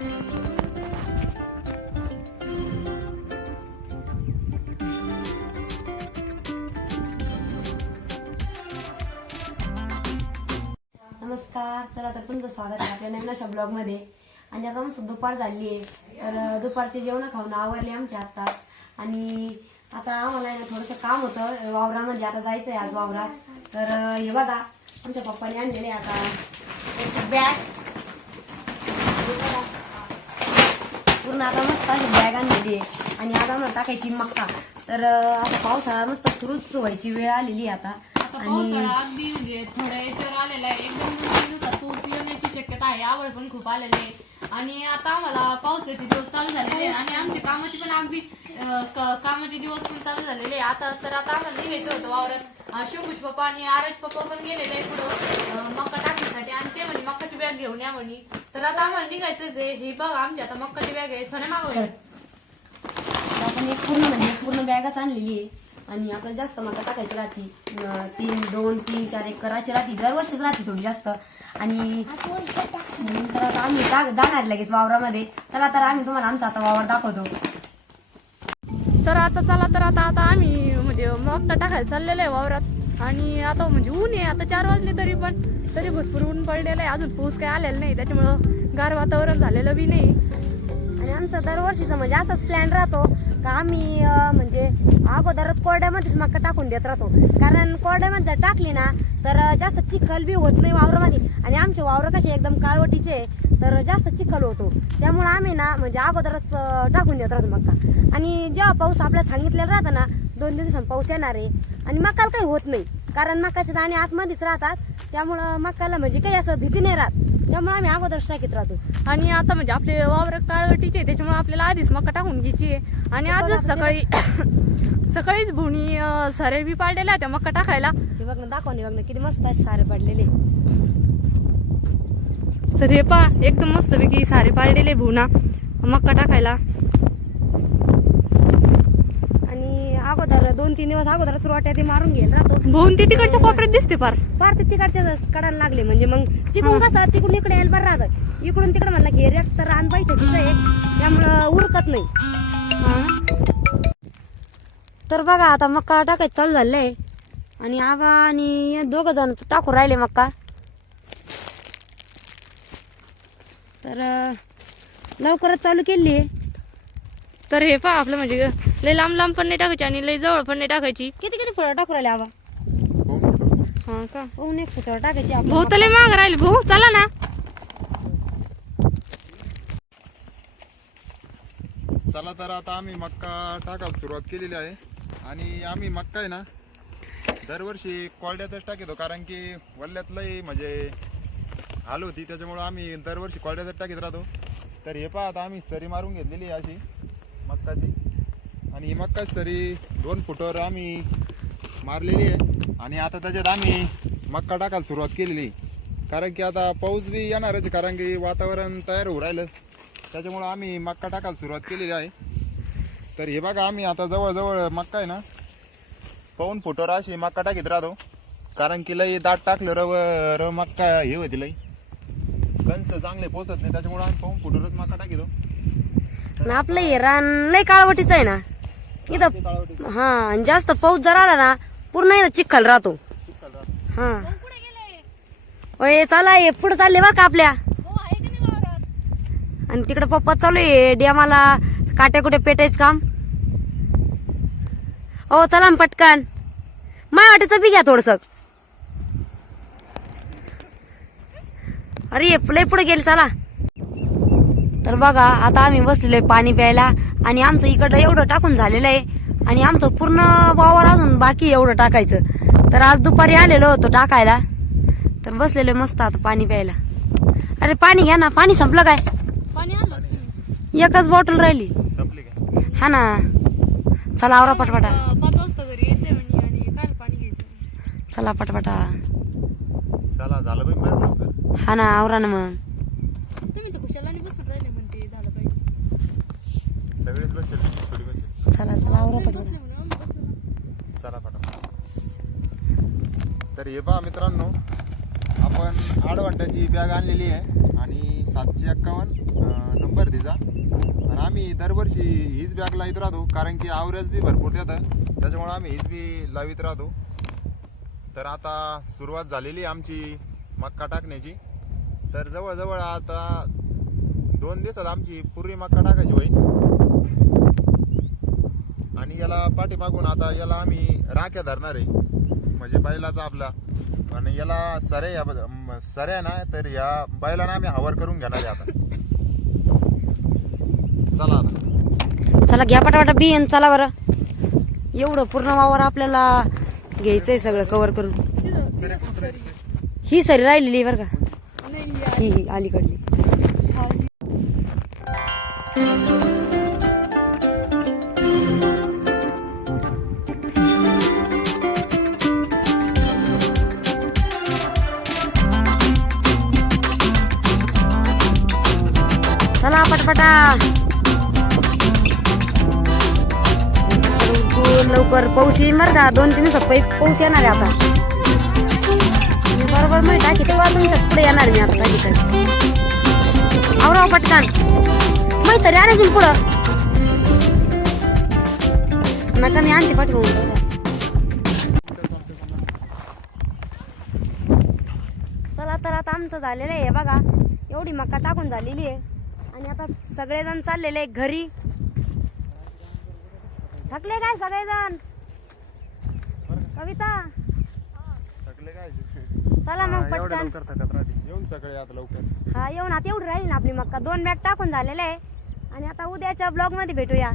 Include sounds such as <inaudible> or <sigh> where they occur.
नमस्कार चला तर तुमचं स्वागत आहे आपल्या नवीन अशा ब्लॉगमध्ये. आणि आता मस्त दुपार झाली आहे. तर दुपारचे जेवण खाऊन आवरले आमच्या आत्ताच. आणि आता आम्हाला ना थोडंसं काम होतं. वावरा वावरामध्ये आता जायचं आहे आज वावरात. तर हे बघा आमच्या पप्पाने आणलेले आता बॅग पूर्ण आता मस्त अशी बॅग आणलेली आहे. आणि आता मला टाकायची मक्का. तर आता पावसाळा मस्त सुरूच व्हायची वेळ आलेली आहे आता. आता पावसाळा अगदी म्हणजे थोड्या याच्यावर आलेला आहे. दोन तीन दिवसात पूर येण्याची शक्यता आहे. आवड पण खूप आलेली आहे आणि आता आम्हाला पावसाचे दिवस चालू झालेले आहे आणि आमच्या कामाची पण अगदी अं, क- कामाचे दिवस पण चालू झालेले आहे आता तर आता आम्हाला निघायचं होतं वावरात अं, शंभूज पप्पा आणि आरज पप्पा पण गेलेले आहे पुढं. अं, मक्का टाकण्यासाठी. आणि ते म्हणे मक्काची बॅग घेऊन या म्हणे. तर आता आम्हाला निघायचं आहे. हे बघा आमची आता मक्काची बॅग आहे. सोन्या मागवली. आपण एक पूर्ण म्हणजे पूर्ण बॅगच आणलेली आहे. आणि आपल्याला जास्त मका टाकायची राहती. तीन दोन तीन चार एकर अशी राहती. दरवर्षीच राहते थोडी जास्त. आणि तर आता आम्ही जाणार लगेच वावरामध्ये. चला तर आम्ही तुम्हाला आमचा आता वावर दाखवतो. तर आता चला तर आता आता आम्ही म्हणजे मग टाकायला चाललेलं आहे वावरात. आणि आता म्हणजे ऊन आहे आता चार वाजले तरी पण तरी भरपूर ऊन पडलेलं आहे. अजून पाऊस काही आलेला नाही त्याच्यामुळं गार वातावरण झालेलं बी नाही. आणि आमचा दरवर्षीचा म्हणजे असाच प्लॅन राहतो. का आम्ही म्हणजे अगोदरच कोरड्यामध्येच मका टाकून देत राहतो. कारण कोरड्यामध्ये जर टाकली ना तर जास्त चिखल बी होत नाही वावरामध्ये. आणि आमचे वावर कसे एकदम काळवटीचे तर जास्त चिखल होतो. त्यामुळे आम्ही ना म्हणजे अगोदरच टाकून देत राहतो मका. आणि जेव्हा पाऊस आपल्याला सांगितलेला राहतं ना दोन तीन दिवसांनी पाऊस येणार आहे. आणि मकाला काही होत नाही. कारण मकाचे दाणे आतमध्येच राहतात. त्यामुळं मकाला म्हणजे काही असं भीती नाही राहत. त्यामुळे आम्ही अगोदरच टाकीत राहतो. आणि आता म्हणजे आपले वावर काळवटीचे आहे, त्याच्यामुळे आपल्याला आधीच मका टाकून घ्यायची आहे. आणि आजच सकाळी <coughs> सकाळीच भुणी सरे बी पाडलेल्या त्या मका टाकायला. हे बघ ना दाखव बघ ना किती मस्त असे सारे पडलेले. तर हे पा एकदम मस्तपैकी सारे पाडलेले भुना मका टाकायला आणि अगोदर दोन तीन दिवस अगोदर सुरुवात ते मारून घेईल राहतो. भुवन ते तिकडच्या कोपऱ्यात दिसते फार. फार ते तिकडच्या कडायला लागले म्हणजे मग तिकडून कसं तिकडून इकडे यायला बरं राहतं. इकडून तिकडे म्हणलं की एक तर रान पाहिजे तिथं आहे त्यामुळं उरकत नाही. तर बघा आता मक्का टाकायचं चालू झालंय. आणि आबा आणि दोघ जण टाकू राहिले मक्का तर लवकरच चालू केली. तर हे पा आपलं म्हणजे लय लांब लांब पण नाही टाकायची आणि लय जवळ पण नाही टाकायची. किती किती फुटं टाकू राहिले आबा हा का? पाहून एक फुटावर टाकायची आपण. भाऊ तर लय माग राहिले. भाऊ चला ना. चला तर आता आम्ही मक्का टाकायला सुरुवात केलेली आहे. आणि आम्ही मक्का आहे ना दरवर्षी कोरड्यातच टाकतो कारण की वल्ल्यात लई म्हणजे हाल होती त्याच्यामुळं आम्ही दरवर्षी कोरड्यातच टाकीत राहतो. तर हे पहा आता आम्ही सरी मारून घेतलेली आहे अशी मक्काची. आणि ही मक्का सरी दोन फुटावर आम्ही मारलेली आहे. आणि आता त्याच्यात आम्ही मक्का टाकायला सुरुवात केलेली. आहे. कारण की आता पाऊस बी येणारच कारण की वातावरण तयार होऊ राहिलं. त्याच्यामुळं आम्ही मक्का टाकायला सुरुवात केलेली आहे. तर हे बघा आम्ही आता जवळजवळ मक्का आहे ना पाऊन फुटावर अशी मक्का टाकीत राहतो. कारण की लई दाट टाकलं रव र मक्का हे होती लई. कंच चांगले पोसत नाही त्याच्यामुळे आम्ही पाऊन फुटावरच मक्का टाकीतो आपलं हे रान लई काळवटीचं आहे ना. इथं हा आणि जास्त पाऊस जर आला ना पूर्ण इथं चिखल राहतो. हा. ओय चला हे पुढे चालले बा का आपल्या. आणि तिकडे पप्पा चालू आहे डॅमाला काट्या कुठे पेटायचं काम. हो चला ना पटकन. माय वाटेचं बी घ्या थोडस. अरे लय पुढे गेले चला. तर बघा आता आम्ही बसलेलो पाणी प्यायला आणि आमचं इकडं एवढं टाकून झालेलं आहे आणि आमचं पूर्ण वावर अजून बाकी एवढं टाकायचं. तर आज दुपारी आलेलो होतो टाकायला. तर बसलेलो मस्त आता पाणी प्यायला. अरे पाणी घ्या ना. पाणी संपलं काय? पाणी आणलं एकच बॉटल राहिली. हा ना. चला आवरा पटपटा. चला पटपटा. चला झालं बाई बरं लवकर. हा ना आवरा ना मग तुम्ही तर खुशाला बसून राहिले म्हणते झालं पाहिजे सगळेच बसेल थोडी बसेल. चला चला आवरा. चला तर हे पहा मित्रांनो आपण आडवांट्याची बॅग आणलेली आहे आणि सातशे एक्कावन्न नंबर तिचा आणि आम्ही दरवर्षी हीच बॅग लावित राहतो कारण की आवरेज बी भरपूर देतं त्याच्यामुळे आम्ही हीच बी लावित राहतो. तर आता सुरुवात झालेली आहे आमची मक्का टाकण्याची. तर जवळजवळ आता दोन दिवसात आमची पूर्वी मक्का टाकायची होईल. आणि याला पाठीमागून आता याला आम्ही राख्या धरणार आहे. म्हणजे बैलाचा आपला. आणि याला सरे या सऱ्या ना तर या बैलांना आम्ही हवर करून घेणार आहे आता. चला आता. चला घ्या पटापटा बी आणि चला बरं. एवढं पूर्ण वावर आपल्याला घ्यायचंय सगळं कव्हर करून. ही सरी राहिलेली बरं का? ही ही अलीकडली. चला पटपटा. लवकर लवकर. पाऊस येईल बरं का? दोन तीन दिवसात पाऊस येणार आहे आता. बरोबर मी टाकी तेव्हा तुमच्यापुढे येणार मी आता टाकी आवराव पटकन. मै सरी आणायची पुढं. नका मी आणते पाठवून चला तर आता आमचं झालेलं आहे हे बघा. एवढी मका टाकून झालेली आहे. आणि आता सगळेजण चाललेले घरी. थकले काय सगळेजण? कविता? थकले काय? चला मग पटकन. थकत राहते. येऊन सगळे आता लवकर. हा येऊन आता एवढी राहील ना आपली मक्का. दोन बॅग टाकून झालेले आहे. आणि आता उद्याच्या ब्लॉगमध्ये भेटूया.